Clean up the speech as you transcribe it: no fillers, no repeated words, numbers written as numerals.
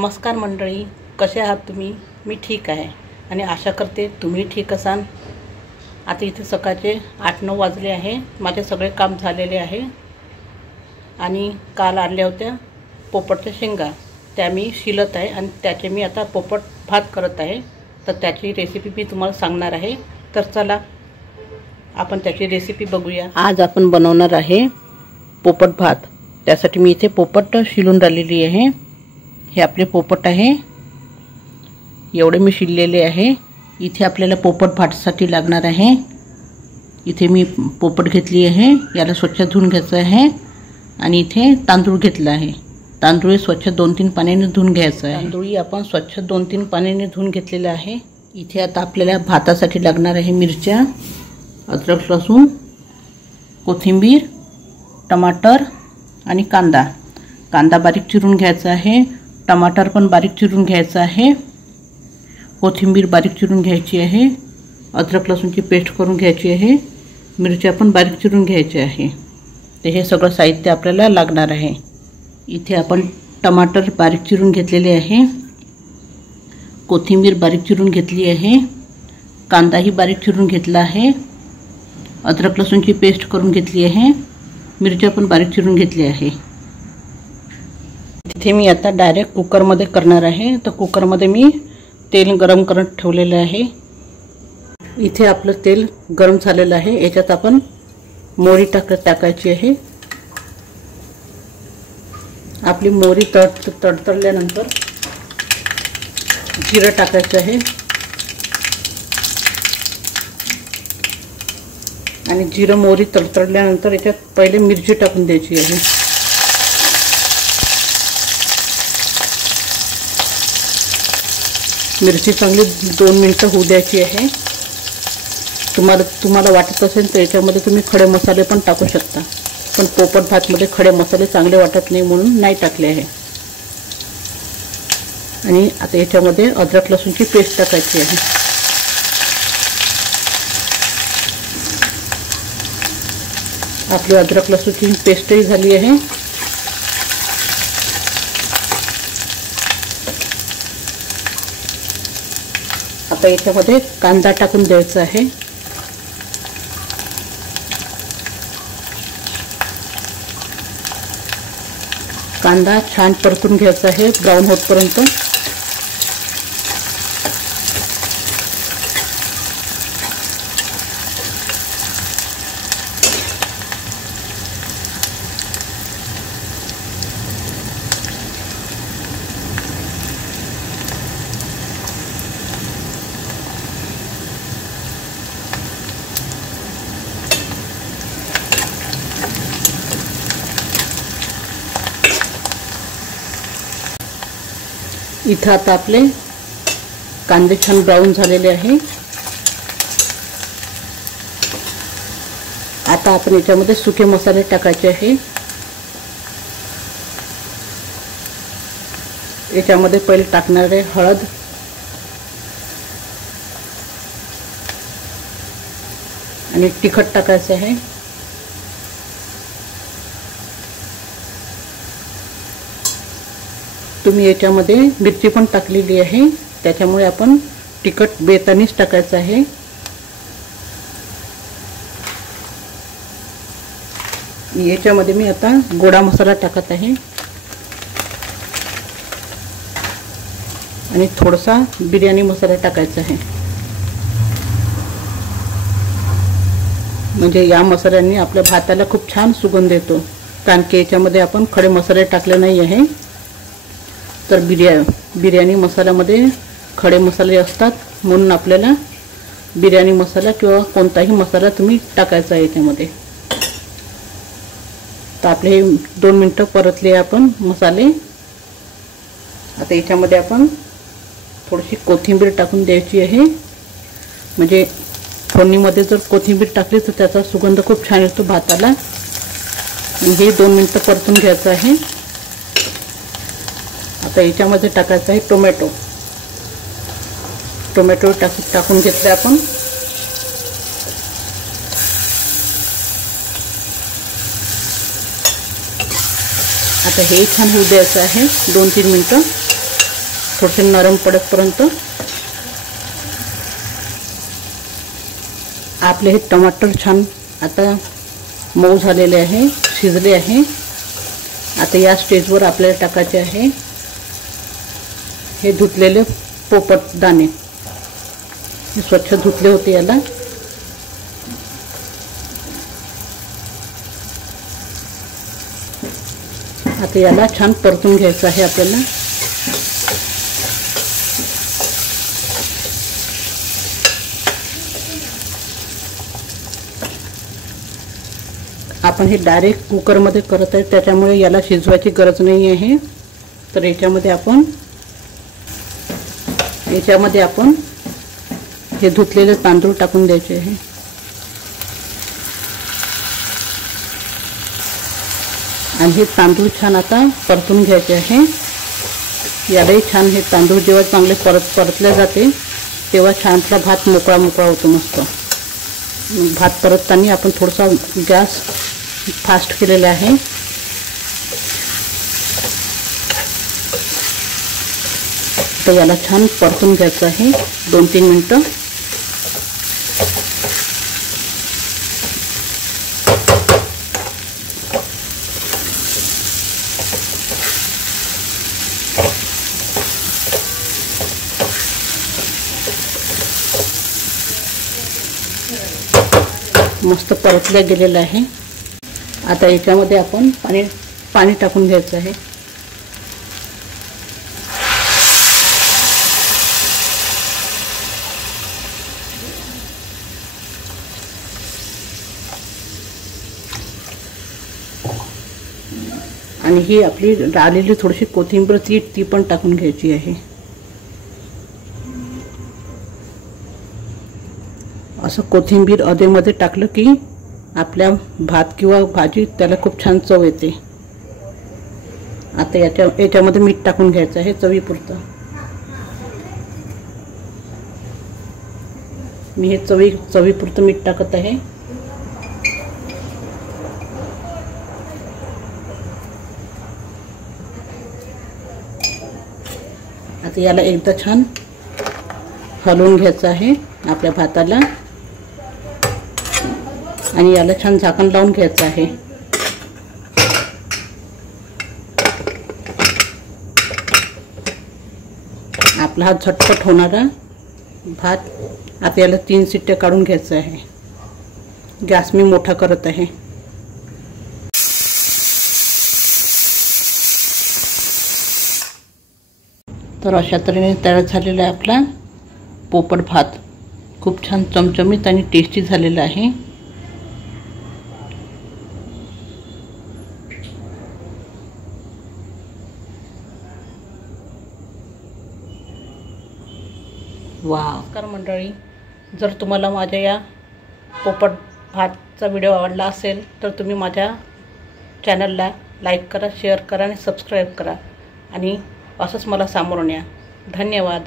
नमस्कार मंडळी, कसे आहात तुम्ही? मी ठीक आहे आणि आशा करते तुम्ही ठीक असाल. आता इथे सकाळचे 8-9 वाजले आहे. माझे सगळे काम झालेले आहे आणि काल आणल्या होत्या पोपटच्या शेंगा, त्या मी शिलत आहे आणि त्याचे मी आता पोपट भात करत आहे. तर त्याची रेसिपी मी तुम्हाला सांगणार आहे. तर चला आपण त्याची रेसिपी बघूया. आज आपण बनवणार आहे पोपट भात. त्यासाठी मी इथे पोपट शिलून राहिलेली आहे. हे आपले पोपट आहे, एवढे मी शिललेले आहे. इथे आपल्याला पोपट भातासाठी लागणार आहे. इथे मी पोपट घेतली आहे, याला स्वच्छ धुवून घ्यायचं आहे. आणि इथे तांदूळ घेतला आहे. तांदूळ स्वच्छ 2-3 पाण्याने धुवून घ्यायचं आहे. तांदूळ आपण स्वच्छ 2-3 पाण्याने धुवून घेतलेले आहे. इथे आता आपल्याला भातासाठी लागणार आहे मिरच्या, अद्रक, लसूण, कोथिंबीर, टमाटर आणि कांदा. कांदा बारीक चिरून घ्यायचा आहे, टमाटर पण बारीक चिरून घ्यायचं आहे, कोथिंबीर बारीक चिरून घ्यायची आहे, अद्रक लसूणची पेस्ट करून घ्यायची आहे, मिरच्या पण बारीक चिरून घ्यायच्या आहे. तर हे सगळं साहित्य आपल्याला लागणार आहे. इथे आपण टमाटर बारीक चिरून घेतलेले आहे, कोथिंबीर बारीक चिरून घेतली आहे, कांदाही बारीक चिरून घेतला आहे, अद्रक लसूणची पेस्ट करून घेतली आहे, मिरच्या पण बारीक चिरून घेतली आहे. इथे मी आता डायरेक्ट कुकरमध्ये करणार आहे. तर कुकरमध्ये मी तेल गरम करत ठेवलेलं आहे. इथे आपलं तेल गरम झालेलं आहे. याच्यात आपण मोहरी टाकायची आहे. आपली मोहरी तडतडल्यानंतर जिरं टाकायचं आहे आणि जिरं मोहरी तडतडल्यानंतर याच्यात पहिले मिरची टाकून द्यायची आहे. मिरची चांगली 2 मिनिटं होऊ द्यायची आहे. तुम्हाला वाटत असेल तर याच्यामध्ये तुम्ही खडे मसाले पण टाकू शकता, पण पोपट भातमध्ये खडे मसाले चांगले वाटत नाही म्हणून नाही टाकले आहे. आणि आता याच्यामध्ये अद्रक लसूणची पेस्ट टाकायची आहे. आपली अद्रक लसूणची पेस्टही झाली आहे. आता याच्यामध्ये कांदा टाकून द्यायचा आहे. कांदा छान परतून घ्यायचा आहे, ब्राऊन होतपर्यंत. इथं आता आपले कांदे छान ब्राऊन झालेले आहे. आता आपण याच्यामध्ये सुके मसाले टाकायचे आहे. याच्यामध्ये पहिले टाकणारे हळद, आणि तिखट टाकायचं आहे. तुम्ही याच्यामध्ये मिरची पण टाकलेली आहे, त्याच्यामुळे आपण तिखट बेतानीच टाकायचं आहे. याच्यामध्ये मी आता गोडा मसाला टाकत आहे आणि थोडासा बिर्याणी मसाला टाकायचा आहे. म्हणजे या मसाल्यांनी आपल्या भाताला खूप छान सुगंध येतो. कारण की याच्यामध्ये आपण खडे मसाले टाकले नाही आहे. तर बिर्याणी मसाल्यामध्ये खडे मसाले असतात, म्हणून आपल्याला बिर्याणी मसाला किंवा कोणताही मसाला तुम्ही टाकायचा आहे याच्यामध्ये. तर आपले हे 2 मिनिटं परतले आपण मसाले. आता याच्यामध्ये आपण थोडीशी कोथिंबीर टाकून द्यायची आहे. म्हणजे फोडणीमध्ये जर कोथिंबीर टाकली तर त्याचा सुगंध खूप छान येतो भाताला. आणि हे 2 मिनिटं परतून घ्यायचं आहे. आता याच्यामध्ये टाकायचं आहे टोमॅटो. टाकून घेतले आपण. आता हे छान होऊ द्यायचं आहे 2-3 मिनिटं. थोडेसे नरम पडेपर्यंत आपले हे टमाटर छान आता मऊ झालेले आहे, शिजले आहे। आता या स्टेजवर आपल्याला टाकायचे आहे हे धुतलेले पोपट दाणे। हे स्वच्छ धुतले होते याला। आता याला छान परतून घ्यायचं आहे आपल्याला। आपण हे डायरेक्ट कुकरमध्ये करत आहे, त्याच्यामुळे याला शिजवायची गरज नाही आहे। तर याच्यामध्ये आपण हे धुतलेले तांदूळ टाकून द्यायचे आहे। आणि हे तांदूळ छान आता परतून घ्यायचे आहे। यालाही छान हे तांदूळ जेव्हा चांगले परतले जाते तेव्हा छान आपला भात मोकळा मोकळा होतो मस्त। भात परतताना आपण थोडासा गॅस फास्ट केलेला आहे। तर याला छान परतून घ्यायचं आहे 2-3 मिनिटं। मस्त परतल्या गेलेलं आहे। आता याच्यामध्ये आपण पाणी टाकून घ्यायचं आहे। आणि ही आपली आलेली थोडीशी कोथिंबीर ती पण टाकून घ्यायची आहे। असं कोथिंबीर अधेमध्ये टाकलं की आपल्या भात किंवा भाजी त्याला खूप छान चव येते। आता याच्यामध्ये मीठ टाकून घ्यायचं आहे चवीपुरतं। मी हे चवीपुरतं मीठ टाकत आहे। आता याला एकदा छान हलवून घ्यायचं आहे आपल्या भाताला आणि याला छान झाकण लावून घ्यायचं आहे। आपला हा झटपट होणारा भात आता याला 3 शिट्ट्या काढून घ्यायचं आहे। गॅस मी मोठा करत आहे। तर अशा तऱ्हेने तयार झालेला आहे आपला पोपट भात। खूप छान चमचमीत आणि टेस्टी झालेला आहे। वाह! नमस्कार मंडळी, जर तुम्हाला माझ्या या पोपट भातचा व्हिडिओ आवडला असेल तर तुम्ही माझ्या चॅनलला लाईक करा, शेअर करा आणि सबस्क्राईब करा आणि असंच मला सामोरं न्या। धन्यवाद।